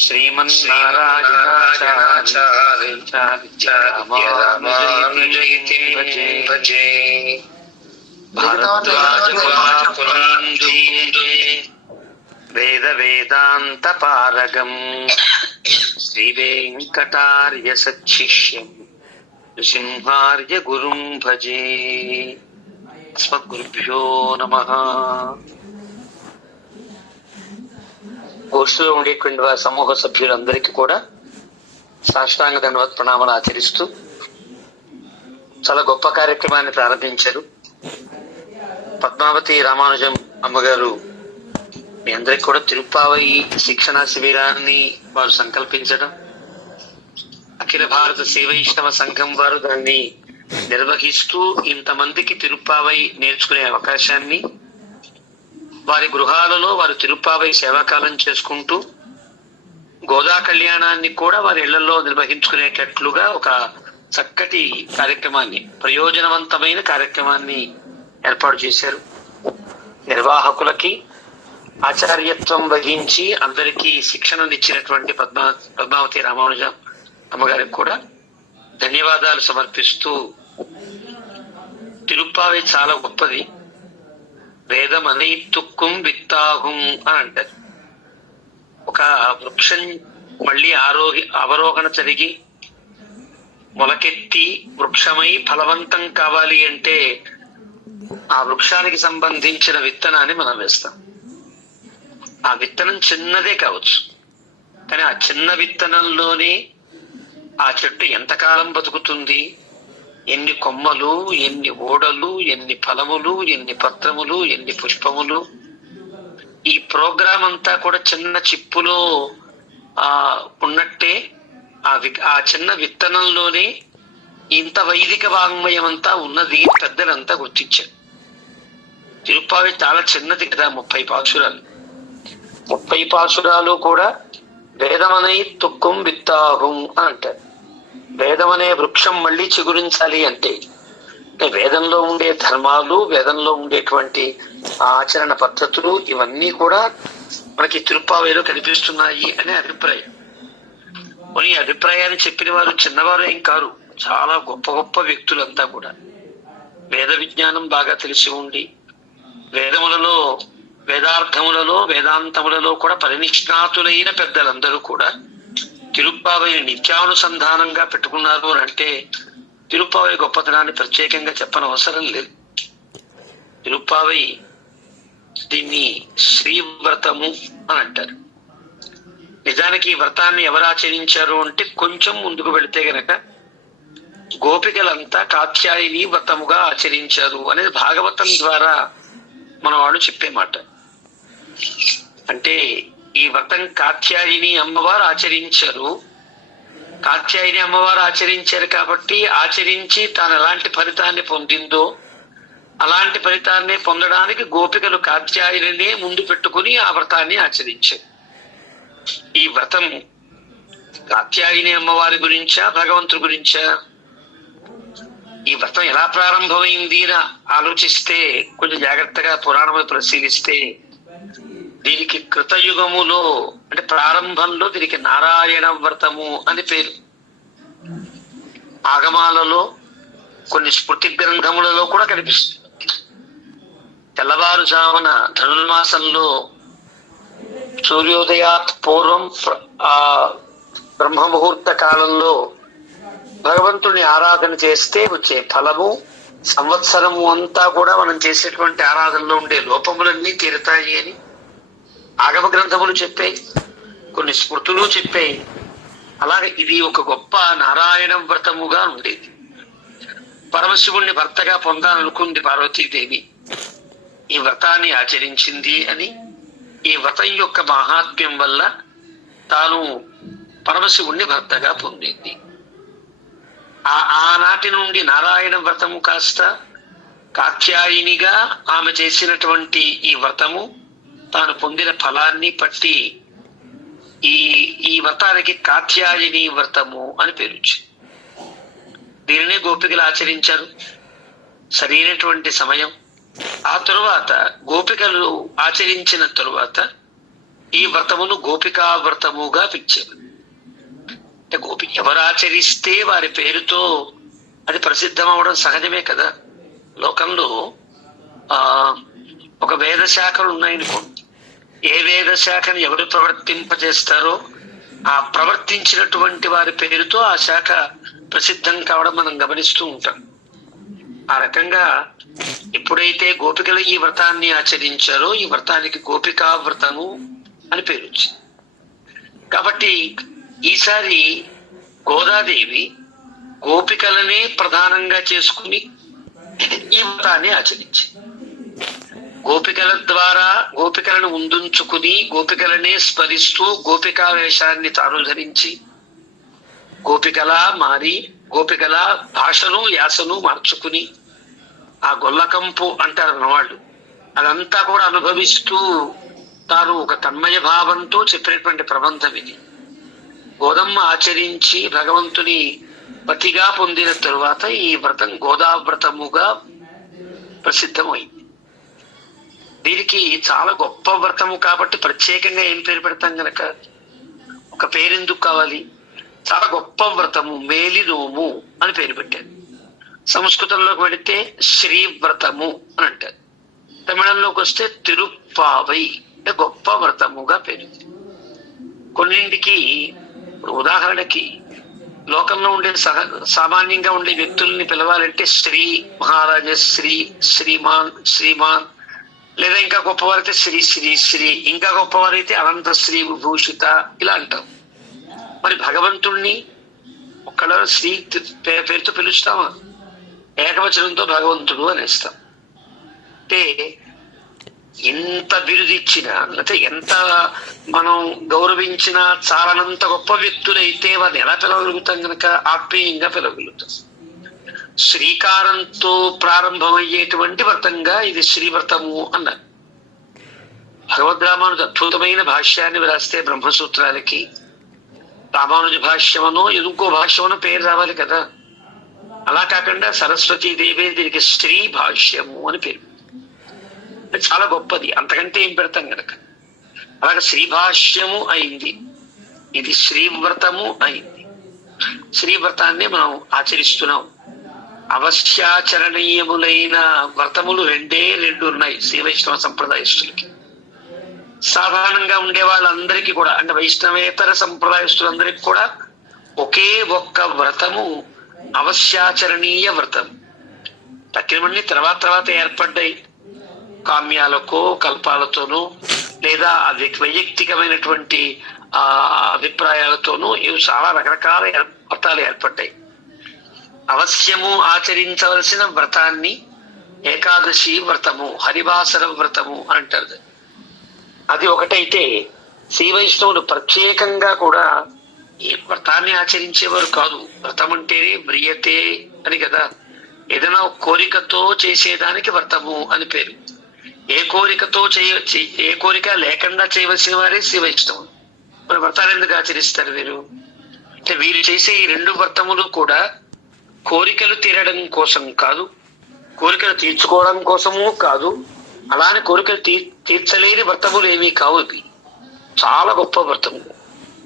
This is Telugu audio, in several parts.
శ్రీమన్నారాయణాచార్య భజే వేద వేదాంత పారగం శ్రీ వెంకటార్య సచ్చిష్యం నృసింహార్య గురుం భజే. అస్మద్గురుభ్యో నమః. గోష్ఠిలో ఉండేటువంటి వారి సమూహ సభ్యులందరికీ కూడా సాష్టాంగ దండవత్ ప్రణామాలు ఆచరిస్తూ చాలా గొప్ప కార్యక్రమాన్ని ప్రారంభించారు. పద్మావతి రామానుజం అమ్మగారు మీ అందరికి కూడా తిరుప్పావై శిక్షణా శిబిరాన్ని వారు సంకల్పించడం, అఖిల భారత శైవైష్ణవ సంఘం వారు దాన్ని నిర్వహిస్తూ ఇంతమందికి తిరుప్పావై నేర్చుకునే అవకాశాన్ని, వారి గృహాలలో వారు తిరుప్పావై సేవాకాలం చేసుకుంటూ గోదా కళ్యాణాన్ని కూడా వారి ఇళ్లలో నిర్వహించుకునేటట్లుగా ఒక చక్కటి కార్యక్రమాన్ని, ప్రయోజనవంతమైన కార్యక్రమాన్ని ఏర్పాటు చేశారు. నిర్వాహకులకి, ఆచార్యత్వం వహించి అందరికీ శిక్షణనిచ్చినటువంటి పద్మావతి రామానుజం అమ్మగారికి కూడా ధన్యవాదాలు సమర్పిస్తూ, తిరుప్పావై చాలా గొప్పది. వేదం అనైతుక్కుం విత్తాహుం అని అంటారు. ఒక వృక్షం మళ్ళీ అవరోహణ జరిగి మొలకెత్తి వృక్షమై ఫలవంతం కావాలి అంటే ఆ వృక్షానికి సంబంధించిన విత్తనాన్ని మనం వేస్తాం. ఆ విత్తనం చిన్నదే కావచ్చు, కానీ ఆ చిన్న విత్తనంలోనే ఆ చెట్టు ఎంతకాలం బతుకుతుంది, ఎన్ని కొమ్మలు, ఎన్ని ఓడలు, ఎన్ని ఫలములు, ఎన్ని పత్రములు, ఎన్ని పుష్పములు, ఈ ప్రోగ్రాం అంతా కూడా చిన్న చిప్పులో ఉన్నట్టే ఆ చిన్న విత్తనంలోనే ఇంత వైదిక వాంగ్మయం అంతా ఉన్నది పెద్దలంతా గుర్తించారు. తిరుప్పావై చాలా చిన్నది కదా, 30 పాశురాలు. 30 పాశురాలు కూడా వేదమనై తుక్కుం విత్తాహుం అని అంటారు. వేదం అనే వృక్షం మళ్ళీ చిగురించాలి అంటే వేదంలో ఉండే ధర్మాలు, వేదంలో ఉండేటువంటి ఆచరణ పద్ధతులు ఇవన్నీ కూడా మనకి తిరుప్పావైలో కనిపిస్తున్నాయి అనే అభిప్రాయం. ఈ అభిప్రాయాన్ని చెప్పిన వారు చిన్నవారు ఏం కారు, చాలా గొప్ప గొప్ప వ్యక్తులంతా కూడా వేద విజ్ఞానం బాగా తెలిసి ఉండి వేదములలో, వేదార్థములలో, వేదాంతములలో కూడా పరినిష్ణాతులైన పెద్దలందరూ కూడా తిరుప్పావైని నిత్యానుసంధానంగా పెట్టుకున్నారు అని అంటే తిరుప్పావై గొప్పతనాన్ని ప్రత్యేకంగా చెప్పనవసరం లేదు. తిరుప్పావై దీన్ని శ్రీవ్రతము అని అంటారు. నిజానికి ఈ వ్రతాన్ని ఎవరు ఆచరించారు అంటే కొంచెం ముందుకు వెళితే గనక గోపికలంతా కాత్యాయని వ్రతముగా ఆచరించారు అనేది భాగవతం ద్వారా మన వాళ్ళు చెప్పే మాట. అంటే ఈ వ్రతం కాత్యాయని అమ్మవారు ఆచరించారు. కాత్యాయని అమ్మవారు ఆచరించారు కాబట్టి ఆచరించి తాను ఎలాంటి ఫలితాన్ని పొందిందో అలాంటి ఫలితాన్ని పొందడానికి గోపికలు కాత్యాయనినే ముందు పెట్టుకుని ఆ వ్రతాన్ని ఆచరించారు. ఈ వ్రతం కాత్యాయని అమ్మవారి గురించా, భగవంతుడి గురించా? ఈ వ్రతం ఎలా ప్రారంభమైంది అని ఆలోచిస్తే, కొంచెం జాగ్రత్తగా పురాణము పరిశీలిస్తే దీనికి కృతయుగములో అంటే ప్రారంభంలో దీనికి నారాయణ వ్రతము అని పేరు. ఆగమాలలో కొన్ని స్మృతి గ్రంథములలో కూడా కనిపిస్తుంది. తెల్లవారుజామున ధనుర్మాసంలో సూర్యోదయాత్ పూర్వం బ్రహ్మముహూర్త కాలంలో భగవంతుని ఆరాధన చేస్తే వచ్చే ఫలము, సంవత్సరము అంతా కూడా మనం చేసేటువంటి ఆరాధనలో ఉండే లోపములన్నీ తీరుతాయి అని ఆగమ గ్రంథములు చెప్పాయి, కొన్ని స్మృతులు చెప్పాయి. అలాగే ఇది ఒక గొప్ప నారాయణ వ్రతముగా ఉండేది. పరమశివుణ్ణి భర్తగా పొందాలనుకుంది పార్వతీదేవి. ఈ వ్రతాన్ని ఆచరించింది అని, ఈ వ్రతం యొక్క మహాత్మ్యం వల్ల తాను పరమశివుణ్ణి భర్తగా పొందింది. ఆనాటి నుండి నారాయణ వ్రతము కాస్త కాత్యాయనిగా ఆమె చేసినటువంటి ఈ వ్రతము తాను పొందిన ఫలాన్ని పట్టి ఈ వ్రతానికి కాత్యాయని వ్రతము అని పేరు. దీనినే గోపికలు ఆచరించారు సరైనటువంటి సమయం. ఆ తరువాత గోపికలు ఆచరించిన తరువాత ఈ వ్రతమును గోపికా వ్రతముగా పిలిచేవారు. అంటే ఎవరు ఆచరిస్తే వారి పేరుతో అది ప్రసిద్ధం అవడం సహజమే కదా. లోకంలో ఒక వేద శాఖలు ఉన్నాయనుకోండి, ఏ వేద శాఖను ఎవరు ప్రవర్తింపజేస్తారో ఆ ప్రవర్తించినటువంటి వారి పేరుతో ఆ శాఖ ప్రసిద్ధం కావడం మనం గమనిస్తూ ఉంటాం. ఆ రకంగా ఎప్పుడైతే గోపికలు ఈ వ్రతాన్ని ఆచరించారో ఈ వ్రతానికి గోపికా వ్రతము అని పేరు వచ్చింది. కాబట్టి ఈసారి గోదాదేవి గోపికలనే ప్రధానంగా చేసుకుని ఈ వ్రతాన్ని ఆచరించింది. గోపికల ద్వారా గోపికలను ముందుంచుకుని గోపికలనే స్మరిస్తూ గోపికా వేషాన్ని తాను ధరించి గోపికలా మారి గోపికల భాషను యాసను మార్చుకుని ఆ గొల్లకంపు అంటారు అన్నవాళ్ళు అదంతా కూడా అనుభవిస్తూ తాను ఒక తన్మయ భావంతో చెప్పినటువంటి ప్రబంధం ఇది. గోదమ్మ ఆచరించి భగవంతుని పతిగా పొందిన తరువాత ఈ వ్రతం గోదావ్రతముగా ప్రసిద్ధమైంది. దీనికి చాలా గొప్ప వ్రతము కాబట్టి ప్రత్యేకంగా ఏం పేరు పెడతాం గనక ఒక పేరెందుకు కావాలి? చాలా గొప్ప వ్రతము, మేలినోము అని పేరు పెట్టారు. సంస్కృతంలోకి వెళితే శ్రీవ్రతము అని అంటారు. తమిళంలోకి వస్తే తిరుప్పావై అంటే గొప్ప వ్రతముగా పేరు. కొన్నింటికి ఉదాహరణకి లోకంలో ఉండే సామాన్యంగా ఉండే వ్యక్తుల్ని పిలవాలంటే శ్రీ, మహారాజశ్రీ, శ్రీమాన్, శ్రీమాన్, లేదా ఇంకా గొప్పవారైతే శ్రీ శ్రీ శ్రీ, ఇంకా గొప్పవారైతే అనంత శ్రీ విభూషిత ఇలా అంటాం. మరి భగవంతుణ్ణి ఒక్కడ శ్రీ పేరుతో పిలుస్తామా? ఏకవచనంతో భగవంతుడు అనేస్తాం. అంటే ఎంత బిరుదిచ్చినా లేకపోతే ఎంత మనం గౌరవించినా చాలనంత గొప్ప వ్యక్తులైతే వారిని ఎలా పిలవగలుగుతాం కనుక ఆత్మీయంగా పిలవగలుగుతాం. శ్రీకారంతో ప్రారంభమయ్యేటువంటి వ్రతంగా ఇది శ్రీవ్రతము అన్నారు. భగవద్ రామానుజ అద్భుతమైన భాష్యాన్ని వ్రాస్తే బ్రహ్మసూత్రాలకి రామానుజ భాష్యమనో ఇంకో భాష్యమనో పేరు రావాలి కదా. అలా కాకుండా సరస్వతీదేవి దీనికి శ్రీ భాష్యము అని పేరు. చాలా గొప్పది, అంతకంటే ఏం పెడతాం కనుక. అలాగే శ్రీభాష్యము అయింది, ఇది శ్రీవ్రతము అయింది. శ్రీవ్రతాన్ని మనం ఆచరిస్తున్నాం. అవశ్యాచరణీయములైన వ్రతములు రెండు ఉన్నాయి శ్రీ వైష్ణవ సంప్రదాయస్తులకి. సాధారణంగా ఉండే వాళ్ళందరికీ కూడా అంటే వైష్ణవేతర సంప్రదాయస్తులందరికీ కూడా ఒకే ఒక్క వ్రతము అవశ్యాచరణీయ వ్రతం. తక్కినవన్నీ తర్వాత ఏర్పడ్డాయి కామ్యాలకో కల్పాలతోనూ లేదా వైయక్తికమైనటువంటి అభిప్రాయాలతోనూ ఇవి చాలా రకరకాల వ్రతాలు ఏర్పడ్డాయి. అవశ్యము ఆచరించవలసిన వ్రతాన్ని ఏకాదశి వ్రతము, హరివాసర వ్రతము అంటారు. అది ఒకటైతే శ్రీ వైష్ణవులు ప్రత్యేకంగా కూడా ఈ వ్రతాన్ని ఆచరించేవారు కాదు. వ్రతం అంటేనే మ్రియతే అని కదా. ఏదైనా కోరికతో చేసేదానికి వ్రతము అని పేరు. ఏ కోరిక లేకుండా చేయవలసిన వారే శ్రీ వైష్ణవులు. మరి వ్రతాలు ఎందుకు ఆచరిస్తారు వీరు? అంటే వీరు చేసే ఈ రెండు వ్రతములు కూడా కోరికలు తీరడం కోసం కాదు, కోరికలు తీర్చుకోవడం కోసము కాదు. అలానే కోరికలు తీర్చలేని వ్రతములు ఏమీ కావు. ఇవి చాలా గొప్ప వ్రతము.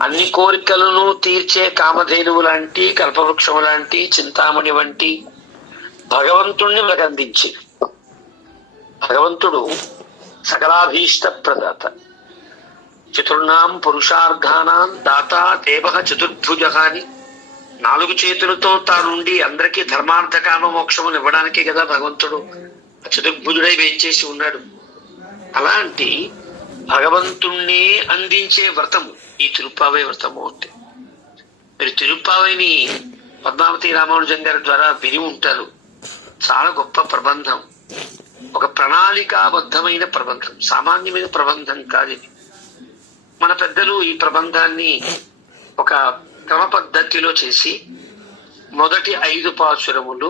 అన్ని కోరికలను తీర్చే కామధేనువు లాంటి, కల్పవృక్షము లాంటి, చింతామణి వంటి భగవంతుణ్ణి మనకు అందించి, భగవంతుడు సకలాభీష్ట ప్రదాత, చతుర్ణాం పురుషార్థానాం దాత దేవ చతుర్భుజ అని 4 చేతులతో తానుండి అందరికీ ధర్మార్థ కామ మోక్షములు ఇవ్వడానికే కదా భగవంతుడు చతుర్భుజుడై వేంచేసి ఉన్నాడు. అలాంటి భగవంతుణ్ణి అందించే వ్రతము ఈ తిరుప్పావై వ్రతము అంటే. మీరు తిరుప్పావైని పద్మావతి రామానుజం గారి ద్వారా విని ఉంటారు. చాలా గొప్ప ప్రబంధం, ఒక ప్రణాళికాబద్ధమైన ప్రబంధం, సామాన్యమైన ప్రబంధం కాదు ఇది. మన పెద్దలు ఈ ప్రబంధాన్ని ఒక క్రమ పద్ధతిలో చేసి మొదటి 5 పాశురములు,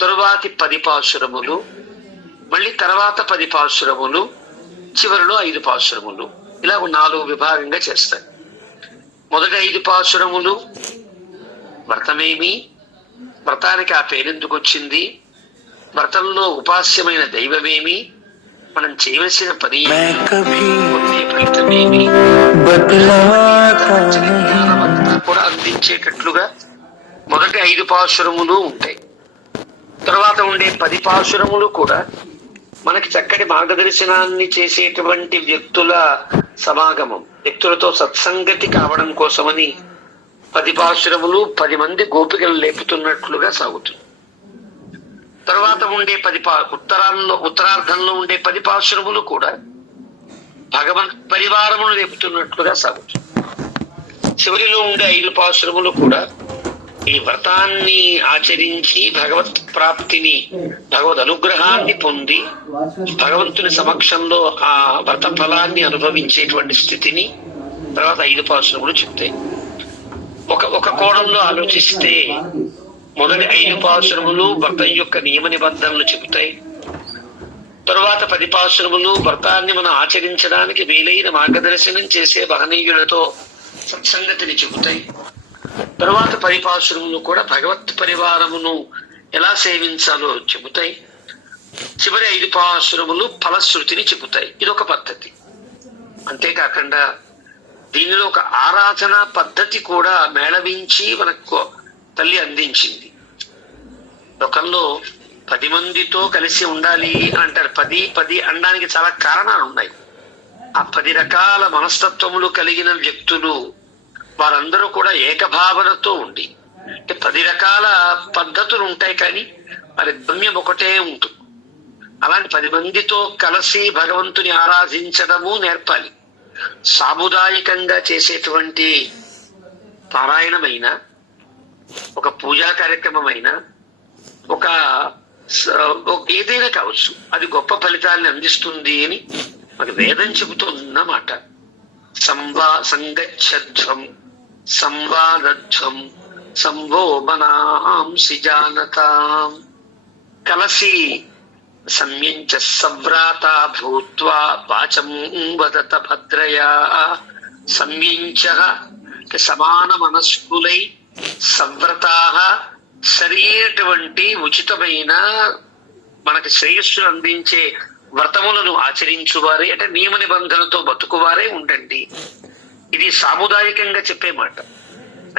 తరువాతి 10 పాశురములు, మళ్ళీ తర్వాత 10 పాశురములు, చివరిలో 5 పాశురములు, ఇలా 4 విభాగంగా చేస్తారు. మొదటి 5 పాశురములు వ్రతమేమి, వ్రతానికి ఆ పేరెందుకు వచ్చింది, వ్రతంలో ఉపాస్యమైన దైవమేమి, మనం చేయవలసిన పని పొందే ఫలితమేమి జ్ఞానమంతా కూడా అందించేటట్లుగా మొదటి 5 పాశురములు ఉంటాయి. తర్వాత ఉండే 10 పాశురములు కూడా మనకి చక్కటి మార్గదర్శనాన్ని చేసేటువంటి వ్యక్తుల సమాగమం, వ్యక్తులతో సత్సంగతి కావడం కోసమని 10 పాశురములు 10 మంది గోపికలు లేపుతున్నట్లుగా సాగుతుంది. తర్వాత ఉండే ఉత్తరార్ధంలో ఉండే 10 పాశురములు కూడా భగవన్ పరివారమును లేపుతున్నట్లుగా సాగుతుంది. చివరిలో ఉండే 5 పాశురములు కూడా ఈ వ్రతాన్ని ఆచరించి భగవత్ ప్రాప్తిని, భగవద్ అనుగ్రహాన్ని పొంది భగవంతుని సమక్షంలో ఆ వ్రత ఫలాన్ని అనుభవించేటువంటి స్థితిని తర్వాత 5 పాశురములు చెప్తాయి. ఒక కోణంలో ఆలోచిస్తే మొదటి 5 పాశురములు వ్రతం యొక్క నియమ నిబంధనలు చెబుతాయి. తరువాత 10 పాశురములు వ్రతాన్ని మనం ఆచరించడానికి వీలైన మార్గదర్శనం చేసే మహనీయులతో సత్సంగతిని చెబుతాయి. తరువాత 10 పాశురములు కూడా భగవత్ పరివారమును ఎలా సేవించాలో చెబుతాయి. చివరి 5 పాశురములు ఫలశ్రుతిని చెబుతాయి. ఇదొక పద్ధతి. అంతేకాకుండా దీనిలో ఒక ఆరాధన పద్ధతి కూడా మేళవించి మనకు తల్లి అందించింది. లోకంలో 10 మందితో కలిసి ఉండాలి అంటారు. 10 అనడానికి చాలా కారణాలు ఉన్నాయి. ఆ 10 రకాల మనస్తత్వములు కలిగిన వ్యక్తులు వారందరూ కూడా ఏకభావనతో ఉండి, అంటే 10 రకాల పద్ధతులు ఉంటాయి కానీ వారి గమ్యం ఒకటే ఉంటుంది. అలాంటి 10 మందితో కలిసి భగవంతుని ఆరాధించడము నేర్పాలి. సాముదాయికంగా చేసేటువంటి పారాయణమైన, ఒక పూజా కార్యక్రమమైన, ఒక ఏదైనా కావచ్చు, అది గొప్ప ఫలితాన్ని అందిస్తుంది అని మనకి వేదం చెబుతున్నమాట. సంగచ్చధ్వం సంవాదధ్వం సంవోమనాంసి జానతాం కలసి సంయంచ సవ్రాత భూత్వా వాచం వదత భద్రయా సంయంచ సమాన మనస్కులై సవ్రతా సరైనటువంటి ఉచితమైన మనకి శ్రేయస్సును అందించే వ్రతములను ఆచరించువారే, అంటే నియమ నిబంధనలతో బతుకువారే ఉండండి. ఇది సాముదాయికంగా చెప్పే మాట.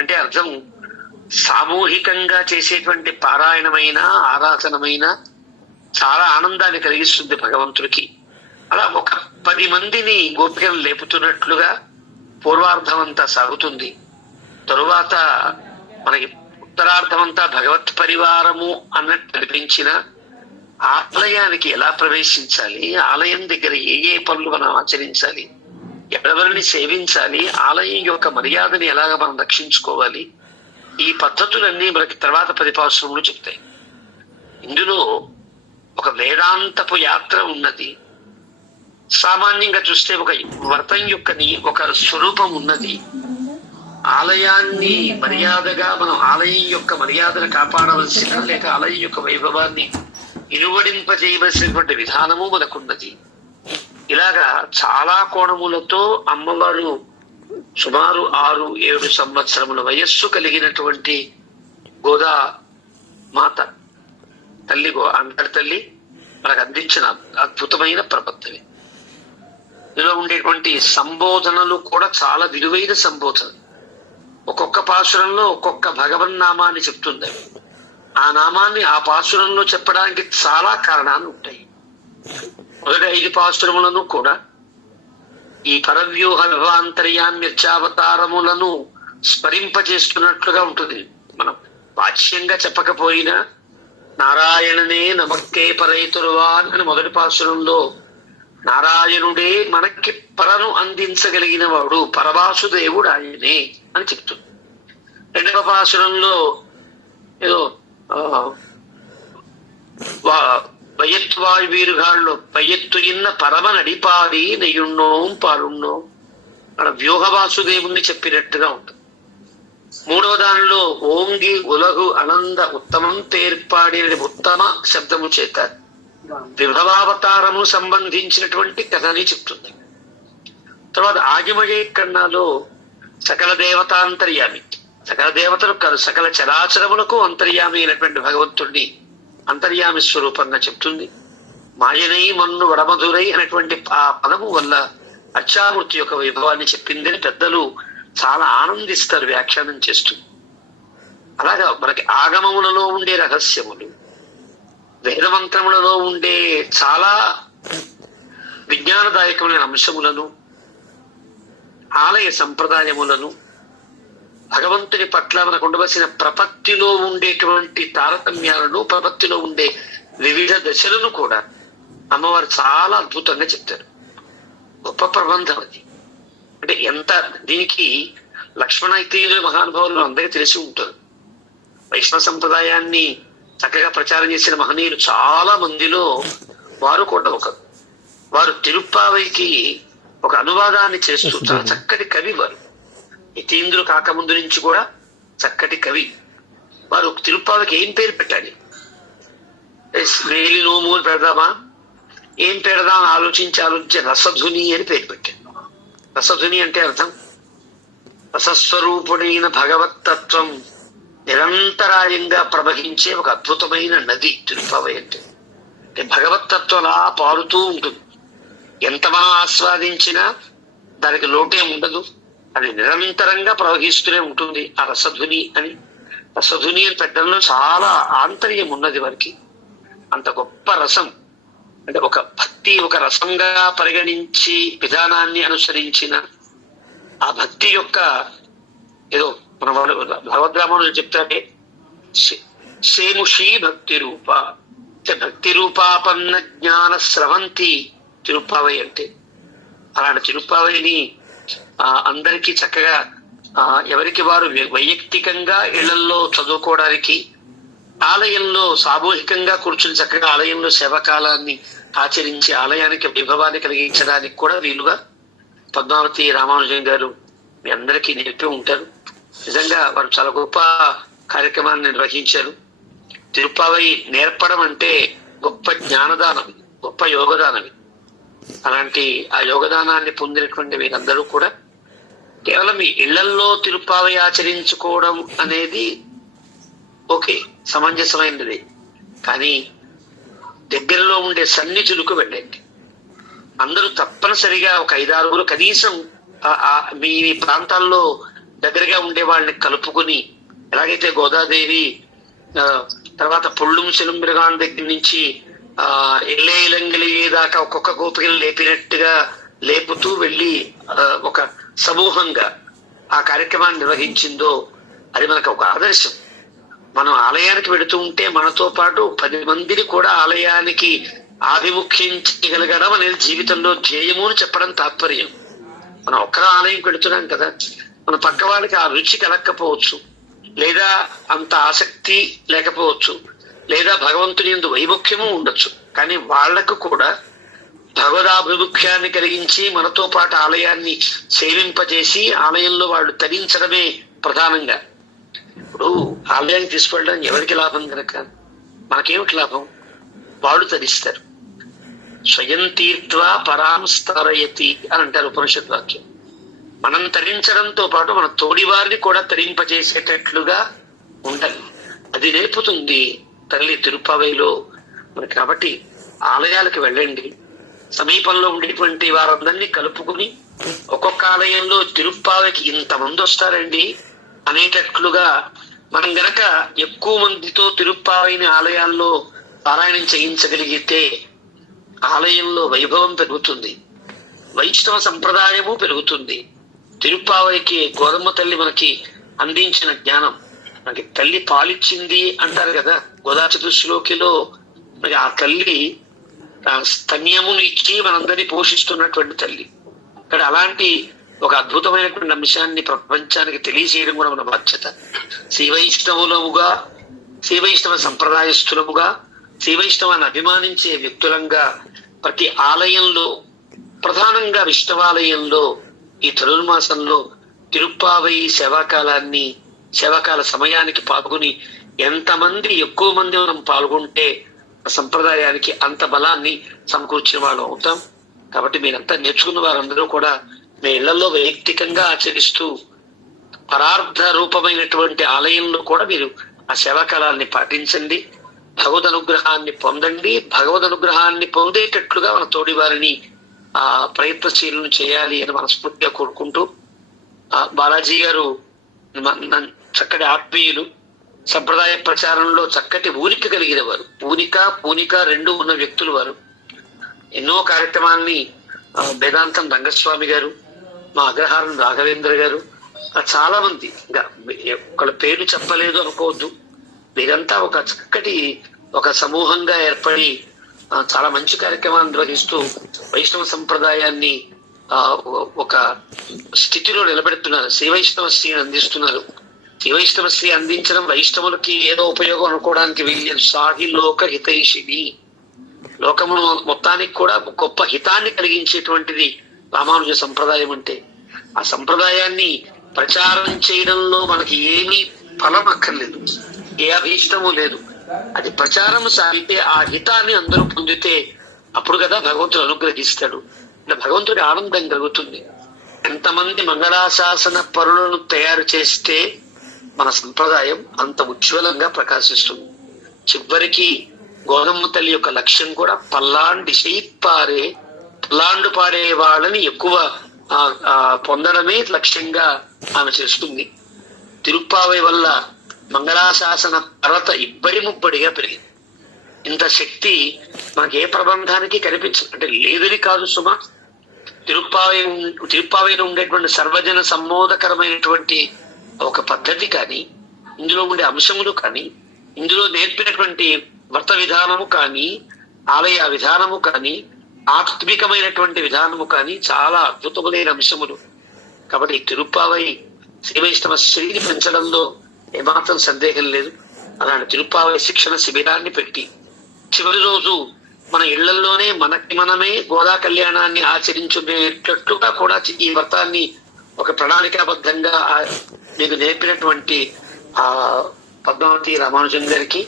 అంటే అర్థం, సామూహికంగా చేసేటువంటి పారాయణమైన ఆరాధనమైన చాలా ఆనందాన్ని కలిగిస్తుంది భగవంతుడికి. అలా ఒక 10 మందిని గోపికలు లేపుతున్నట్లుగా పూర్వార్ధం అంతా సాగుతుంది. తరువాత మనకి ఉత్తరార్ధమంతా భగవత్ పరివారము అన్నట్టు అనిపించిన ఆలయానికి ఎలా ప్రవేశించాలి, ఆలయం దగ్గర ఏ పనులు మనం ఆచరించాలి, ఎవరిని సేవించాలి, ఆలయం యొక్క మర్యాదని ఎలాగ మనం రక్షించుకోవాలి, ఈ పద్ధతులన్నీ మనకి తర్వాత 10 పాశురములు చెప్తాయి. ఇందులో ఒక వేదాంతపు యాత్ర ఉన్నది. సామాన్యంగా చూస్తే ఒక వ్రతం యొక్క ఒక స్వరూపం ఉన్నది. ఆలయాన్ని మర్యాదగా మనం ఆలయం యొక్క మర్యాదను కాపాడవలసిన, లేక ఆలయం యొక్క వైభవాన్ని ఇనువడింపజేయవలసినటువంటి విధానము మనకున్నది. ఇలాగా చాలా కోణములతో అమ్మవారు సుమారు 6-7 సంవత్సరముల వయస్సు కలిగినటువంటి గోదా మాత తల్లి, అంతటి తల్లి మనకు అందించిన అద్భుతమైన ప్రబద్ధమే. ఇందులో ఉండేటువంటి సంబోధనలు కూడా చాలా విలువైన సంబోధనలు. ఒక్కొక్క పాశురంలో ఒక్కొక్క భగవన్నామాన్ని చెప్తుంది. ఆ నామాన్ని ఆ పాశురంలో చెప్పడానికి చాలా కారణాలు ఉంటాయి. మొదటి 5 పాశురములను కూడా ఈ పరవ్యూహ విభవాంతర్యామ్యర్చావతారములను స్మరింపజేస్తున్నట్లుగా ఉంటుంది. మనం వాచ్యంగా చెప్పకపోయినా నారాయణనే నమక్కే పరైతురువాన్ అని మొదటి పాశురంలో నారాయణుడే మనకి పరను అందించగలిగిన వాడు, పరవాసుదేవుడు ఆయనే అని చెప్తుంది. రెండవ పాశురంలో ఏదో వయత్వాయ్ వీరుగాళ్ళు పయ్యత్తు ఇన్న పరమ నడిపాడి నెయ్యున్నోం పాలున్నో మన వ్యూహవాసుదేవుణ్ణి చెప్పినట్టుగా ఉంటుంది. మూడవ దానిలో ఓంగి ఉలగు అనంద ఉత్తమం తేర్పాడి ఉత్తమ శబ్దము చేత విభవావతారము సంబంధించినటువంటి కథని చెప్తుంది. తర్వాత ఆగిమగే కన్నాలో సకల దేవతాంతర్యామి, సకల దేవతలు కాదు సకల చరాచరములకు అంతర్యామి అయినటువంటి భగవంతుడిని అంతర్యామి స్వరూపంగా చెప్తుంది. మాయనై మన్ను వడమధురై అనేటువంటి ఆ పదము వల్ల అర్చామూర్తి యొక్క వైభవాన్ని చెప్పిందని పెద్దలు చాలా ఆనందిస్తారు వ్యాఖ్యానం చేస్తూ. అలాగా మనకి ఆగమములలో ఉండే రహస్యములు, వేదమంత్రములలో ఉండే చాలా విజ్ఞానదాయకమైన అంశములను, ఆలయ సంప్రదాయములను, భగవంతుని పట్ల మనకు ఉండవలసిన ప్రపత్తిలో ఉండేటువంటి తారతమ్యాలను, ప్రపత్తిలో ఉండే వివిధ దశలను కూడా అమ్మవారు చాలా అద్భుతంగా చెప్తారు. గొప్ప ప్రబంధం అది. అంటే ఎంత దీనికి లక్ష్మణ ఇతీయుల మహానుభావులు అందరికీ తెలిసి ఉంటారు. వైష్ణవ సంప్రదాయాన్ని చక్కగా ప్రచారం చేసిన మహనీయులు చాలా మందిలో వారు కూడా ఒకరు. వారు తిరుప్పావైకి ఒక అనువాదాన్ని చేస్తూ చాలా చక్కటి కవి వారు. యతీంద్రులు కాకముందు నుంచి కూడా చక్కటి కవి వారు. తిరుప్పావైకి ఏం పేరు పెట్టాలి, వేలి నోము అని పెడదామా, ఏం పెడదాం అని ఆలోచించి రసధుని అని పేరు పెట్టాడు. రసధుని అంటే అర్థం రసస్వరూపుడైన భగవత్తత్వం నిరంతరాయంగా ప్రవహించే ఒక అద్భుతమైన నది తిరుప్పావై అంటే. భగవత్తత్వం అలా పారుతూ ఉంటుంది. ఎంత మనం ఆస్వాదించినా దానికి లోటే ఉండదు. అది నిరంతరంగా ప్రవహిస్తూనే ఉంటుంది. ఆ రసధుని అని పెట్టడంలో చాలా ఆంతర్యం ఉన్నది వారికి. అంత గొప్ప రసం అంటే ఒక భక్తి ఒక రసంగా పరిగణించి విధానాన్ని అనుసరించిన ఆ భక్తి యొక్క ఏదో మన వాళ్ళు భగవద్రామానులు చెప్తారే సేముషి భక్తి రూప, భక్తి రూపాపన్న జ్ఞాన స్రవంతి తిరుప్పావై అంటే. అలాంటి తిరుప్పావైని అందరికీ చక్కగా ఎవరికి వారు వైయక్తికంగా ఇళ్లల్లో చదువుకోవడానికి, ఆలయంలో సామూహికంగా కూర్చుని చక్కగా ఆలయంలో సేవకాలాన్ని ఆచరించి ఆలయానికి వైభవాన్ని కలిగించడానికి కూడా వీలుగా పద్మావతి రామానుజన్ గారు మీ అందరికీ నేర్పి ఉంటారు. నిజంగా వారు చాలా గొప్ప కార్యక్రమాన్ని నిర్వహించారు. తిరుప్పావై నేర్పడం అంటే గొప్ప జ్ఞానదానం, గొప్ప యోగదానమి. అలాంటి ఆ యోగదానాన్ని పొందినటువంటి వీరందరూ కూడా కేవలం ఈ ఇళ్లల్లో తిరుప్పావై ఆచరించుకోవడం అనేది ఓకే, సమంజసమైనది. కానీ దగ్గరలో ఉండే సన్నిధులకు వెళ్ళండి. అందరూ తప్పనిసరిగా ఒక 5-6 కనీసం మీ ప్రాంతాల్లో దగ్గరగా ఉండే వాళ్ళని కలుపుకుని, ఎలాగైతే గోదాదేవి తర్వాత పొళ్ళుం సెలుంబిరగాన్ దగ్గర నుంచి ఎల్లే ఇలంగిలి దాకా ఒక్కొక్క గోపికలు లేపినట్టుగా లేపుతూ వెళ్ళి ఒక సమూహంగా ఆ కార్యక్రమాన్ని నిర్వహించిందో అది మనకు ఒక ఆదర్శం. మనం ఆలయానికి వెళుతూ ఉంటే మనతో పాటు 10 మందిని కూడా ఆలయానికి ఆభిముఖ్యించగలగడం అనేది జీవితంలో ధ్యేయము అని చెప్పడం తాత్పర్యం. మనం ఒక్కరు ఆలయంకి వెళుతున్నాం కదా, మన పక్క వాళ్ళకి ఆ రుచి కలగకపోవచ్చు, లేదా అంత ఆసక్తి లేకపోవచ్చు, లేదా భగవంతుని యందు వైముఖ్యము ఉండొచ్చు. కానీ వాళ్లకు కూడా భగవదాభిముఖ్యాన్ని కలిగించి మనతో పాటు ఆలయాన్ని సేవింపజేసి ఆలయంలో వాళ్ళు తరించడమే ప్రధానంగా. ఇప్పుడు ఆలయానికి తీసుకెళ్ళడం ఎవరికి లాభం కనుక మనకేమిటి లాభం? వాళ్ళు తరిస్తారు. స్వయం తీర్త్వా పరాంస్తరయతి అని అంటారు ఉపనిషత్ వాక్యం. మనం తరించడంతో పాటు మన తోడి వారిని కూడా తరింపజేసేటట్లుగా ఉండాలి. అది నేర్పుతుంది తల్లి తిరుప్పావైలో మనకి. కాబట్టి ఆలయాలకు వెళ్ళండి, సమీపంలో ఉండేటువంటి వారందరినీ కలుపుకుని ఒక్కొక్క ఆలయంలో తిరుప్పావైకి ఇంతమంది వస్తారండి అనేటట్లుగా మనం గనక ఎక్కువ మందితో తిరుప్పావైని ఆలయాల్లో పారాయణం చేయించగలిగితే ఆలయంలో వైభవం పెరుగుతుంది, వైష్ణవ సంప్రదాయము పెరుగుతుంది. తిరుప్పావైకి గోదమ్మ తల్లి మనకి అందించిన జ్ఞానం, మనకి తల్లి పాలిచ్చింది అంటారు కదా గోదా చతుశ్లోకిలో. మరి ఆ తల్లి స్తన్యమును ఇచ్చి మనందరినీ పోషిస్తున్నటువంటి తల్లి. ఇక్కడ అలాంటి ఒక అద్భుతమైనటువంటి అంశాన్ని ప్రపంచానికి తెలియజేయడం కూడా మన బాధ్యత. శ్రీవైష్ణవులముగా, శ్రీవైష్ణవ సంప్రదాయస్థులముగా, శ్రీవైష్ణవాన్ని అభిమానించే వ్యక్తులంగా ప్రతి ఆలయంలో, ప్రధానంగా విష్ణవాలయంలో ఈ ధనుర్మాసంలో తిరుప్పావై సేవాకాల సమయానికి పాల్గొని ఎంతమంది ఎక్కువ మంది మనం పాల్గొంటే సంప్రదాయానికి అంత బలాన్ని సమకూర్చిన వాళ్ళు అవుతాం. కాబట్టి మీరంతా నేర్చుకున్న వారందరూ కూడా మీ ఇళ్లలో వైయక్తికంగా ఆచరిస్తూ పరార్థ రూపమైనటువంటి ఆలయంలో కూడా మీరు ఆ సేవాకాలాన్ని పాటించండి. భగవద్ అనుగ్రహాన్ని పొందండి. భగవద్ అనుగ్రహాన్ని పొందేటట్లుగా మన తోడి వారిని ప్రయత్నశీలను చేయాలి అని మనస్ఫూర్తిగా కోరుకుంటూ, బాలాజీ గారు చక్కటి ఆత్మీయులు, సంప్రదాయ ప్రచారంలో చక్కటి ఊనిక కలిగిన వారు. పూనిక రెండు ఉన్న వ్యక్తులు వారు. ఎన్నో కార్యక్రమాల్ని వేదాంతం రంగస్వామి గారు, మా అగ్రహారం రాఘవేంద్ర గారు, చాలా మంది, ఇంకా ఒకళ్ళ పేరు చెప్పలేదు అనుకోవద్దు, వీరంతా ఒక చక్కటి ఒక సమూహంగా ఏర్పడి చాలా మంచి కార్యక్రమాలు నిర్వహిస్తూ వైష్ణవ సంప్రదాయాన్ని ఒక స్థితిలో నిలబెడుతున్నారు. శ్రీ వైష్ణవ శ్రీని అందిస్తున్నారు. శ్రీ వైష్ణవ శ్రీ అందించడం వైష్ణవులకి ఏదో ఉపయోగం అనుకోవడానికి వీళ్ళు సాహి లోక హితైషిని, లోకము మొత్తానికి కూడా గొప్ప హితాన్ని కలిగించేటువంటిది రామానుజ సంప్రదాయం అంటే. ఆ సంప్రదాయాన్ని ప్రచారం చేయడంలో మనకి ఏమీ ఫలం అక్కర్లేదు, ఏ అభీష్టము లేదు. అది ప్రచారం సాగితే ఆ హితాన్ని అందరూ పొందితే అప్పుడు కదా భగవంతుడు అనుగ్రహిస్తాడు. భగవంతుడి ఆనందం కలుగుతుంది. ఎంతమంది మంగళాశాసన పరులను తయారు చేస్తే మన సంప్రదాయం అంత ఉజ్వలంగా ప్రకాశిస్తుంది. చివరికి గోధుమ తల్లి యొక్క లక్ష్యం కూడా పల్లాండు పాడే వాళ్ళని ఎక్కువ పొందడమే లక్ష్యంగా ఆమె చేస్తుంది. తిరుప్పావై వల్ల మంగళాశాసన పర్వత ఇబ్బడి ముబ్బడిగా పెరిగింది. ఇంత శక్తి మనకి ఏ ప్రబంధానికి కనిపించదు. అంటే లేదని కాదు సుమా, తిరుప్పావైలో ఉండేటువంటి సర్వజన సమ్మోదకరమైనటువంటి ఒక పద్ధతి కానీ, ఇందులో ఉండే అంశములు కానీ, ఇందులో నేర్పినటువంటి వ్రత విధానము కానీ, ఆలయ విధానము కానీ, ఆత్మికమైనటువంటి విధానము కానీ చాలా అద్భుతములైన అంశములు. కాబట్టి తిరుప్పావై శ్రీ వైష్ణవ శ్రీని పెంచడంలో ఏమాత్రం సందేహం లేదు. అలాంటి తిరుప్పావై శిక్షణ శిబిరాన్ని పెట్టి చివరి రోజు మన ఇళ్లలోనే మనకి మనమే గోదా కళ్యాణాన్ని ఆచరించుకునేటట్లుగా కూడా ఈ వ్రతాన్ని ఒక ప్రణాళికాబద్ధంగా మీకు నేర్పినటువంటి పద్మావతి రామానుజన్ గారికి,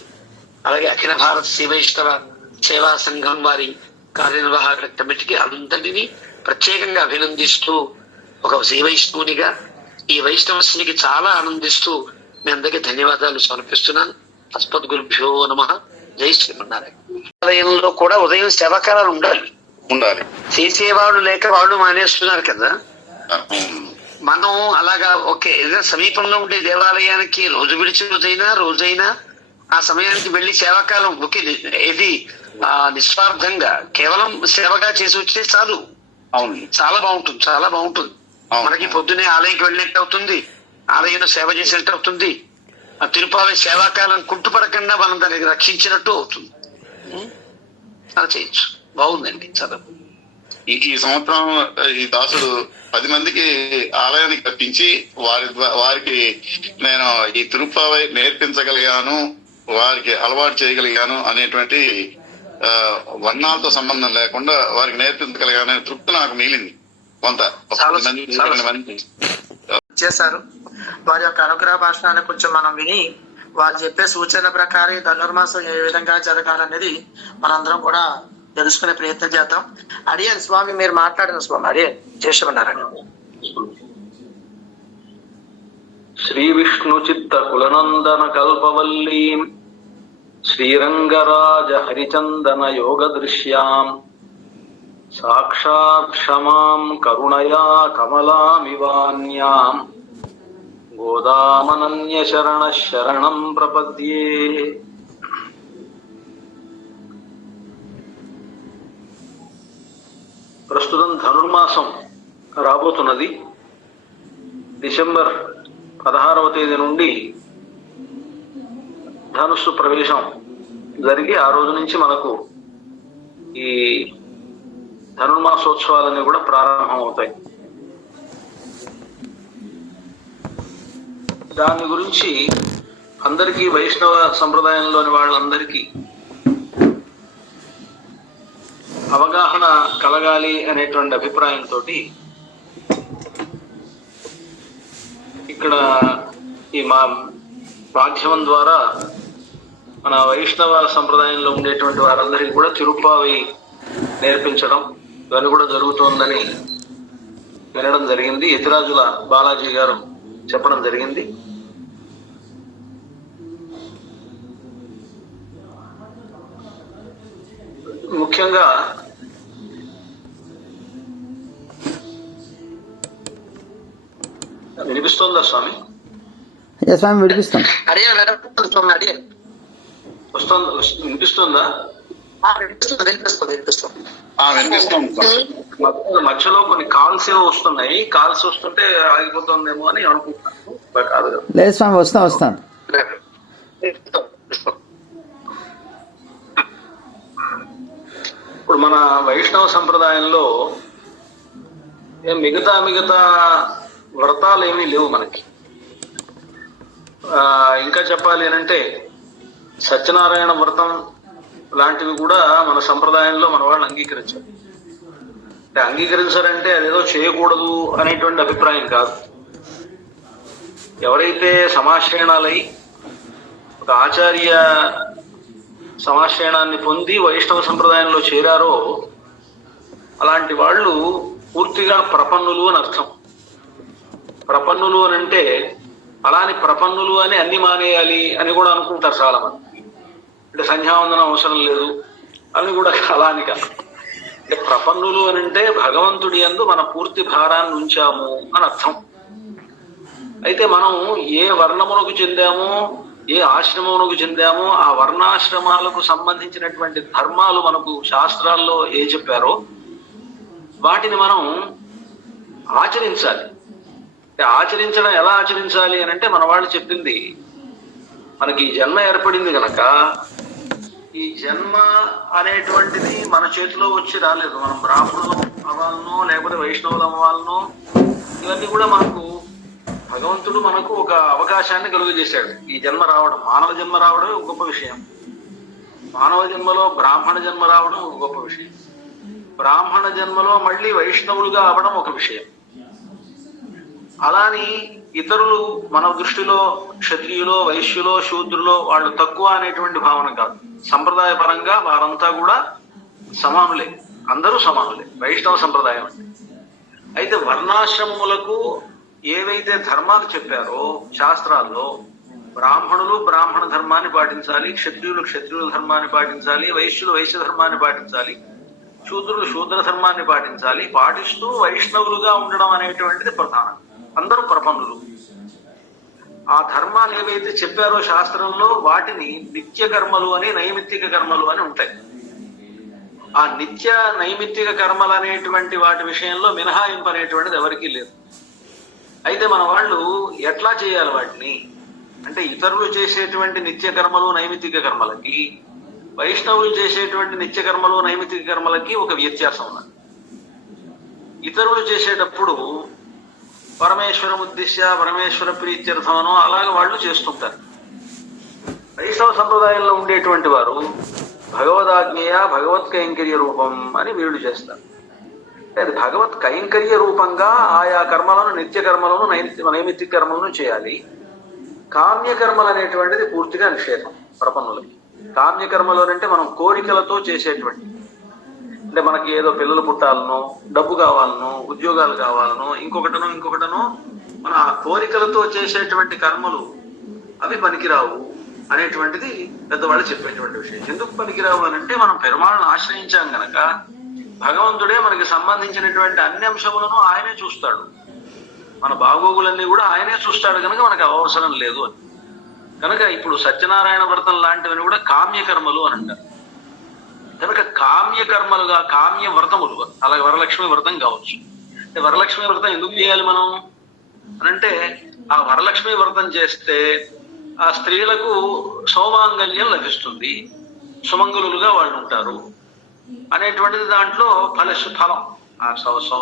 అలాగే అఖిల భారత శ్రీ వైష్ణవ సేవా సంఘం వారి కార్యనిర్వాహక కమిటీకి అందరినీ ప్రత్యేకంగా అభినందిస్తూ, ఒక శ్రీ వైష్ణవునిగా ఈ వైష్ణవశ్రీకి చాలా ఆనందిస్తూ మీ అందరికీ ధన్యవాదాలు సమర్పిస్తున్నాను. అస్మద్ గురుభ్యో నమః. జై శ్రీమన్నారాయణ. ఆలయంలో కూడా ఉదయం సేవాకాలాలు ఉండాలి. చేసేవాళ్ళు లేక వాళ్ళు మానేస్తున్నారు కదా. మనం అలాగా ఓకే, ఏదైనా సమీపంలో ఉండే దేవాలయానికి రోజు విడిచి రోజైనా ఆ సమయానికి వెళ్ళి సేవాకాలం ఓకే, ఇది నిస్వార్థంగా కేవలం సేవగా చేసి వచ్చే చాలు. చాలా బాగుంటుంది. మనకి పొద్దునే ఆలయంకి వెళ్ళినట్టు అవుతుంది, ఆలయంలో సేవ చేసినట్టు అవుతుంది. ఆ తిరుపావై సేవాకాలం కుంటుపడకుండా మనం దానికి రక్షించినట్టు అవుతుంది. అలా చేయొచ్చు. బాగుందండి చదువు. ఈ సంవత్సరం ఈ దాసుడు 10 మందికి ఆలయానికి తప్పించి వారికి నేను ఈ తిరుప్పావై నేర్పించగలిగాను, వారికి అలవాటు చేయగలిగాను అనేటువంటి వర్ణాలతో సంబంధం లేకుండా వారికి నేర్పించగలిగాను తృప్తి నాకు మిగిలింది. కొంత చేశారు. వారి యొక్క అనుగ్రహ భాషణాన్ని కొంచెం మనం విని వారు చెప్పే సూచనల ప్రకారం ధనుర్మాసం ఏ విధంగా జరగాలనేది మనందరం కూడా తెలుసుకునే ప్రయత్నం చేద్దాం. అడియన్ స్వామి మీరు మాట్లాడిన స్వామి అడియన్ చేసేమన్నారండి. శ్రీ విష్ణు చిత్త కులనందన కల్పవల్లీం శ్రీరంగరాజ హరిచందన యోగ దృశ్యాం సాక్షాత్ క్షమాం కరుణయా కమలామివాన్యాం గోదామనన్య శరణ శరణం ప్రపద్యే. ప్రస్తుతం ధనుర్మాసం రాబోతున్నది. డిసెంబర్ 16వ తేదీ నుండి ధనుస్సు ప్రవేశం జరిగి ఆ రోజు నుంచి మనకు ఈ ధనుర్మాసోత్సవాలన్నీ కూడా ప్రారంభం అవుతాయి. దాని గురించి అందరికీ వైష్ణవ సంప్రదాయంలోని వాళ్ళందరికీ అవగాహన కలగాలి అనేటువంటి అభిప్రాయంతో ఇక్కడ ఈ మా మాధ్యమం ద్వారా మన వైష్ణవ సంప్రదాయంలో ఉండేటువంటి వారందరికీ కూడా తిరుప్పావై నేర్పించడం ఇవన్నీ కూడా జరుగుతోందని వినడం జరిగింది. యతిరాజుల బాలాజీ గారు చెప్పడం జరిగింది. ముఖ్యంగా వినిపిస్తోందా స్వామి? స్వామి విడిపిస్తాం. అడిగాను వస్తోందా? వినిపిస్తుందా? వినిపిస్తుంది. వినిపిస్తాం. మధ్యలో కొన్ని కాల్స్ ఏవో వస్తున్నాయి. కాల్స్ వస్తుంటే ఆగిపోతుందేమో అని అనుకుంటున్నాను. కాదు కదా? లేదు స్వామి, వస్తాను. ఇప్పుడు మన వైష్ణవ సంప్రదాయంలో మిగతా వ్రతాలు ఏమీ లేవు మనకి. ఇంకా చెప్పాలి అంటే సత్యనారాయణ వ్రతం లాంటివి కూడా మన సంప్రదాయంలో మన వాళ్ళు అంగీకరించారు. అంటే అంగీకరించారంటే అదేదో చేయకూడదు అనేటువంటి అభిప్రాయం కాదు. ఎవరైతే సమాశ్రయణాలై ఒక ఆచార్య సమాశ్రయణాన్ని పొంది వైష్ణవ సంప్రదాయంలో చేరారో అలాంటి వాళ్ళు పూర్తిగా ప్రపన్నులు అని అర్థం. ప్రపన్నులు అని అంటే అలాని ప్రపన్నులు అని అన్ని మానేయాలి అని కూడా అనుకుంటారు చాలా మంది. అంటే సంధ్యావందనం అవసరం లేదు అని కూడా అలా అని కాదు. అంటే ప్రపన్నులు అని అంటే భగవంతుడి యందు మన పూర్తి భారాన్ని ఉంచాము అని అర్థం. అయితే మనం ఏ వర్ణమునకు చెందామో, ఏ ఆశ్రమమునకు చెందామో ఆ వర్ణాశ్రమాలకు సంబంధించినటువంటి ధర్మాలు మనకు శాస్త్రాల్లో ఏ చెప్పారో వాటిని మనం ఆచరించాలి. ఆచరించడం ఎలా ఆచరించాలి అని అంటే మన వాళ్ళు చెప్పింది, మనకి ఈ జన్మ ఏర్పడింది కనుక ఈ జన్మ అనేటువంటిది మన చేతిలో వచ్చి రాలేదు. మనం బ్రాహ్మణులు అవ్వాలనో లేకపోతే వైష్ణవులు అవ్వాలనో ఇవన్నీ కూడా మనకు భగవంతుడు మనకు ఒక అవకాశాన్ని కలుగజేశాడు. ఈ జన్మ రావడం, మానవ జన్మ రావడం ఒక గొప్ప విషయం. మానవ జన్మలో బ్రాహ్మణ జన్మ రావడం ఒక గొప్ప విషయం. బ్రాహ్మణ జన్మలో మళ్ళీ వైష్ణవులుగా అవడం ఒక విషయం. అలాని ఇతరులు మన దృష్టిలో క్షత్రియులో, వైశ్యులో, శూద్రులో వాళ్ళు తక్కువ అనేటువంటి భావన కాదు. సంప్రదాయ పరంగా వారంతా కూడా సమానులే, అందరూ సమానులే వైష్ణవ సంప్రదాయం అంటే. అయితే వర్ణాశ్రమములకు ఏవైతే ధర్మాలు చెప్పారో శాస్త్రాల్లో, బ్రాహ్మణులు బ్రాహ్మణ ధర్మాన్ని పాటించాలి, క్షత్రియులు క్షత్రియుల ధర్మాన్ని పాటించాలి, వైశ్యులు వైశ్య ధర్మాన్ని పాటించాలి, శూద్రులు శూద్ర ధర్మాన్ని పాటించాలి. పాటిస్తూ వైష్ణవులుగా ఉండడం అనేటువంటిది ప్రధానం. అందరూ ప్రపన్నులు. ఆ ధర్మాలు ఏవైతే చెప్పారో శాస్త్రంలో వాటిని నిత్య కర్మలు అని, నైమిత్తిక కర్మలు అని ఉంటాయి. ఆ నిత్య నైమిత్తిక కర్మలు అనేటువంటి వాటి విషయంలో మినహాయింపు అనేటువంటిది ఎవరికీ లేదు. అయితే మన వాళ్ళు ఎట్లా చేయాలి వాటిని అంటే, ఇతరులు చేసేటువంటి నిత్య కర్మలు నైమిత్తిక కర్మలకి, వైష్ణవులు చేసేటువంటి నిత్య కర్మలు నైమిత్తిక కర్మలకి ఒక వ్యత్యాసం ఉన్నది. ఇతరులు చేసేటప్పుడు పరమేశ్వర ఉద్దేశ్య పరమేశ్వర ప్రీత్యర్థమనో అలాగ వాళ్ళు చేస్తుంటారు. వైష్ణవ సంప్రదాయంలో ఉండేటువంటి వారు భగవదాజ్ఞేయ భగవత్ కైంకర్య రూపం అని వీళ్ళు చేస్తారు. అది భగవత్ కైంకర్య రూపంగా ఆయా కర్మలను, నిత్య కర్మలను, నైమిత్తిక కర్మలను చేయాలి. కామ్యకర్మలు అనేటువంటిది పూర్తిగా నిషేధం ప్రపన్నులకి. కామ్యకర్మలు అంటే మనం కోరికలతో చేసేటువంటి, అంటే మనకి ఏదో పిల్లలు పుట్టాలనో, డబ్బు కావాలనో, ఉద్యోగాలు కావాలనో, ఇంకొకటనో మన ఆ కోరికలతో చేసేటువంటి కర్మలు అవి పనికిరావు అనేటువంటిది పెద్దవాళ్ళు చెప్పేటువంటి విషయం. ఎందుకు పనికిరావు అని అంటే, మనం పెరుమాళ్ళను ఆశ్రయించాం గనక భగవంతుడే మనకి సంబంధించినటువంటి అన్ని అంశములను ఆయనే చూస్తాడు. మన బాగోగులన్నీ కూడా ఆయనే చూస్తాడు కనుక మనకు అవసరం లేదు అని. కనుక ఇప్పుడు సత్యనారాయణ వ్రతం లాంటివన్నీ కూడా కామ్యకర్మలు అని అంటారు. కనుక కామ్యకర్మలుగా కామ్య వ్రతములు, అలాగే వరలక్ష్మి వ్రతం కావచ్చు. వరలక్ష్మి వ్రతం ఎందుకు చేయాలి మనం అనంటే, ఆ వరలక్ష్మి వ్రతం చేస్తే ఆ స్త్రీలకు సౌమాంగల్యం లభిస్తుంది, సుమంగళులుగా వాళ్ళు ఉంటారు అనేటువంటిది దాంట్లో ఫలం. ఆ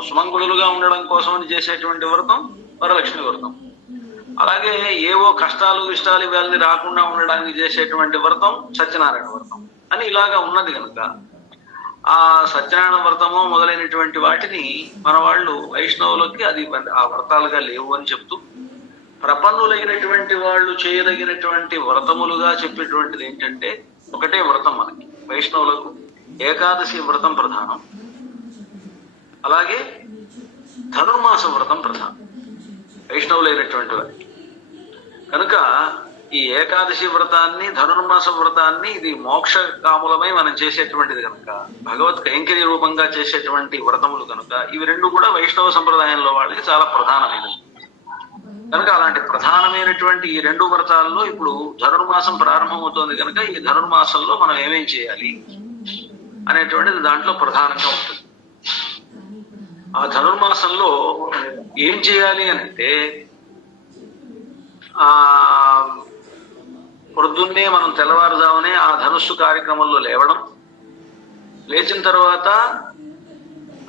సుమంగళులుగా ఉండడం కోసం చేసేటువంటి వ్రతం వరలక్ష్మి వ్రతం. అలాగే ఏవో కష్టాలు ఇష్టాలు ఇవన్నీ రాకుండా ఉండడానికి చేసేటువంటి వ్రతం సత్యనారాయణ వ్రతం అని ఇలాగా ఉన్నది కనుక ఆ సత్యనారాయణ వ్రతము మొదలైనటువంటి వాటిని మన వాళ్ళు వైష్ణవులకి అది ఆ వ్రతాలుగా లేవు అని చెప్తూ, ప్రపన్నులైనటువంటి వాళ్ళు చేయదగినటువంటి వ్రతములుగా చెప్పేటువంటిది ఏంటంటే ఒకటే వ్రతం. మనకి వైష్ణవులకు ఏకాదశి వ్రతం ప్రధానం, అలాగే ధనుర్మాస వ్రతం ప్రధానం వైష్ణవులైనటువంటి వారికి. కనుక ఈ ఏకాదశి వ్రతాన్ని, ధనుర్మాస వ్రతాన్ని ఇది మోక్ష కాములమై మనం చేసేటువంటిది కనుక, భగవత్ కైంకర్య రూపంగా చేసేటువంటి వ్రతములు కనుక, ఇవి రెండు కూడా వైష్ణవ సంప్రదాయంలో వాళ్ళకి చాలా ప్రధానమైనవి కనుక, అలాంటి ప్రధానమైనటువంటి ఈ రెండు వ్రతాల్లో ఇప్పుడు ధనుర్మాసం ప్రారంభమవుతోంది కనుక, ఈ ధనుర్మాసంలో మనం ఏమేం చేయాలి అనేటువంటిది దాంట్లో ప్రధానంగా ఉంటుంది. ఆ ధనుర్మాసంలో ఏం చేయాలి అంటే, పొద్దున్నే మనం తెల్లవారుజామునే ఆ ధనుస్సు కార్యక్రమంలో లేవడం, లేచిన తర్వాత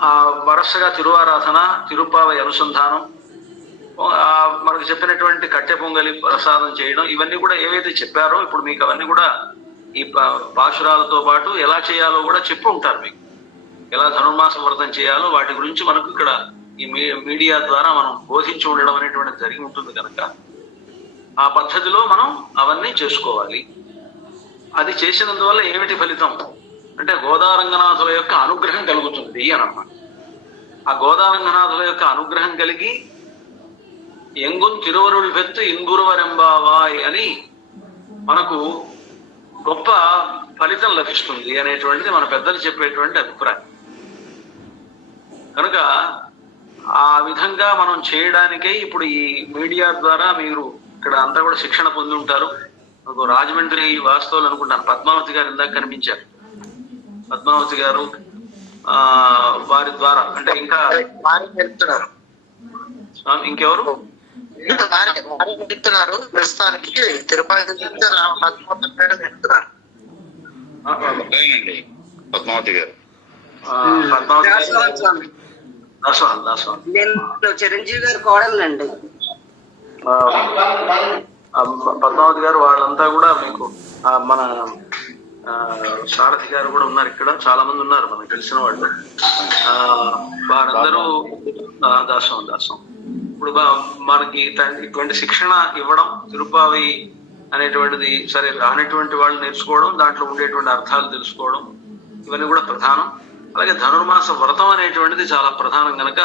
ఆ వరుసగా తిరువారాధన, తిరుప్పావై అనుసంధానం, మనకు చెప్పినటువంటి కట్టె పొంగలి ప్రసాదం చేయడం, ఇవన్నీ కూడా ఏవైతే చెప్పారో ఇప్పుడు మీకు అవన్నీ కూడా ఈ పాశురాలతో పాటు ఎలా చేయాలో కూడా చెప్పి ఉంటారు. మీకు ఎలా ధనుర్మాస వ్రతం చేయాలో వాటి గురించి మనకు ఇక్కడ ఈ మీడియా ద్వారా మనం బోధించి ఉండడం అనేటువంటిది జరిగి ఉంటుంది కనుక, ఆ పద్ధతిలో మనం అవన్నీ చేసుకోవాలి. అది చేసినందువల్ల ఏమిటి ఫలితం అంటే, గోదారంగనాథుల యొక్క అనుగ్రహం కలుగుతుంది అని అన్నమాట. ఆ గోదారంగనాథుల యొక్క అనుగ్రహం కలిగి ఎంగున్ తిరువరుల్ పెత్తు ఇంబురువరెంబావాయ్ అని మనకు గొప్ప ఫలితం లభిస్తుంది అనేటువంటిది మన పెద్దలు చెప్పేటువంటి అభిప్రాయం. కనుక ఆ విధంగా మనం చేయడానికే ఇప్పుడు ఈ మీడియా ద్వారా మీరు ఇక్కడ అంతా కూడా శిక్షణ పొంది ఉంటారు. రాజమండ్రి వాస్తవులు అనుకుంటాను, పద్మావతి గారు ఇందాక కనిపించారు. పద్మావతి గారు వారి ద్వారా అంటే ఇంకా ఇంకెవరు చెప్తున్నారు ప్రస్తుతానికి తిరుపతి పద్మావతి గారు. చిరంజీవి గారు కోడలండి. పద్మావతి గారు వాళ్ళంతా కూడా మీకు మన సారథి గారు కూడా ఉన్నారు, ఇక్కడ చాలా మంది ఉన్నారు మనకు తెలిసిన వాళ్ళు. వారందరూ దాసం ఇప్పుడు మనకి ఇటువంటి శిక్షణ ఇవ్వడం, తిరుప్పావై అనేటువంటిది సరే రానటువంటి వాళ్ళు నేర్చుకోవడం, దాంట్లో ఉండేటువంటి అర్థాలు తెలుసుకోవడం, ఇవన్నీ కూడా ప్రధానం. అలాగే ధనుర్మాస వ్రతం అనేటువంటిది చాలా ప్రధానం కనుక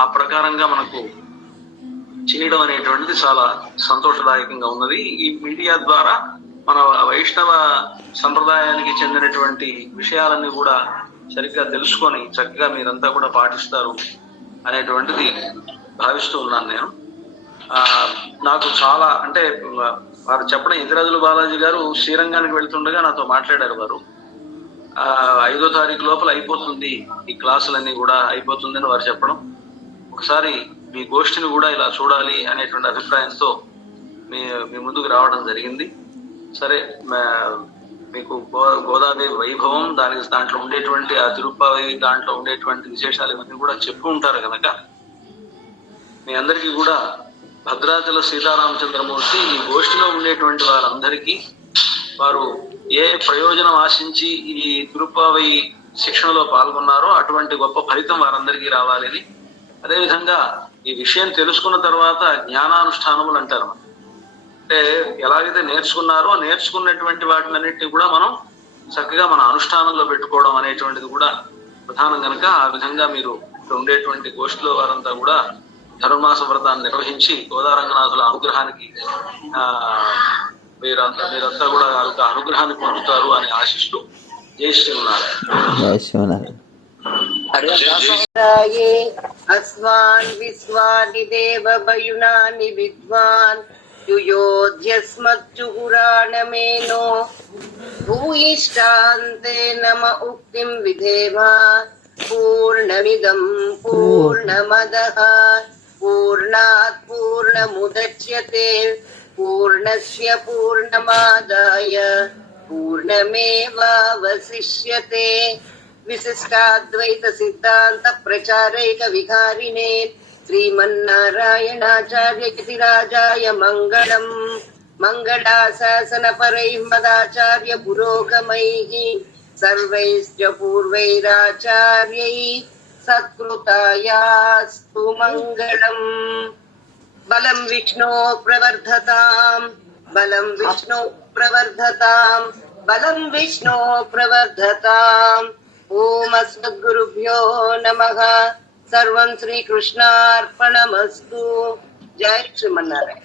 ఆ ప్రకారంగా మనకు చేయడం అనేటువంటిది చాలా సంతోషదాయకంగా ఉన్నది. ఈ మీడియా ద్వారా మన వైష్ణవ సంప్రదాయానికి చెందినటువంటి విషయాలన్నీ కూడా సరిగ్గా తెలుసుకొని చక్కగా మీరంతా కూడా పాటిస్తారు అనేటువంటిది భావిస్తూ ఉన్నాను నేను. నాకు చాలా అంటే వారు చెప్పడం, ఇంద్రాజుల బాలాజీ గారు శ్రీరంగానికి వెళ్తుండగా నాతో మాట్లాడారు. వారు 5వ తారీఖు లోపల అయిపోతుంది ఈ క్లాసులన్నీ కూడా అయిపోతుందని వారు చెప్పడం, ఒకసారి మీ గోష్ఠిని కూడా ఇలా చూడాలి అనేటువంటి అభిప్రాయంతో మీ ముందుకు రావడం జరిగింది. సరే, మీకు గోదాదేవి వైభవం, దాంట్లో ఉండేటువంటి ఆ తిరుప్పావై, దాంట్లో ఉండేటువంటి విశేషాలు ఇవన్నీ కూడా చెప్పు ఉంటారు కనుక మీ అందరికీ కూడా భద్రాచల సీతారామచంద్రమూర్తి ఈ గోష్ఠిలో ఉండేటువంటి వారందరికీ వారు ఏ ప్రయోజనం ఆశించి ఈ తిరుప్పావై శిక్షణలో పాల్గొన్నారో అటువంటి గొప్ప ఫలితం వారందరికీ రావాలని, అదేవిధంగా ఈ విషయం తెలుసుకున్న తర్వాత జ్ఞానానుష్ఠానములు అంటారు. అంటే ఎలాగైతే నేర్చుకున్నారో నేర్చుకున్నటువంటి వాటినన్నింటినీ కూడా మనం చక్కగా మన అనుష్ఠానంలో పెట్టుకోవడం అనేటువంటిది కూడా ప్రధానం కనుక, ఆ విధంగా మీరు ఇక్కడ ఉండేటువంటి గోష్ఠిలో వారంతా కూడా ధనుర్మాస వ్రతాన్ని నిర్వహించి గోదారంగనాథుల అనుగ్రహానికి మీరంతా కూడా అనుగ్రహాన్ని పొందుతారు అని ఆశిస్తూ జై శ్రీనారాయణ. అస్మాన్ విశ్వాని దేవ వయునాని విద్వాన్ యుయోధ్యస్మచ్చుపురాణమేనో భూయిష్టాంతే నమ ఉక్తిం విధేమ. పూర్ణమిదం పూర్ణమదః పూర్ణాత్ పూర్ణముదచ్యతే పూర్ణస్య పూర్ణమాదాయ పూర్ణమేవావశిష్యతే. విశిష్టాద్వైత సిద్ధాంత ప్రచారైక విహారిణే శ్రీమన్నారాయణాచార్య కృతిరాజాయ మంగళం. మంగళాశాసన పరైః మదాచార్య పురోగమైః సర్వైశ్చ పూర్వైరాచార్యైః సత్కృతాయాస్తు మంగళం. బలం విష్ణో ప్రవర్ధతాం, బలం విష్ణో ప్రవర్ధతాం, బలం విష్ణో ప్రవర్ధతాం. ఓం అస్మద్గురుభ్యో నమః. సర్వం శ్రీకృష్ణార్పణమస్తు. జై శ్రీమన్నారాయణ.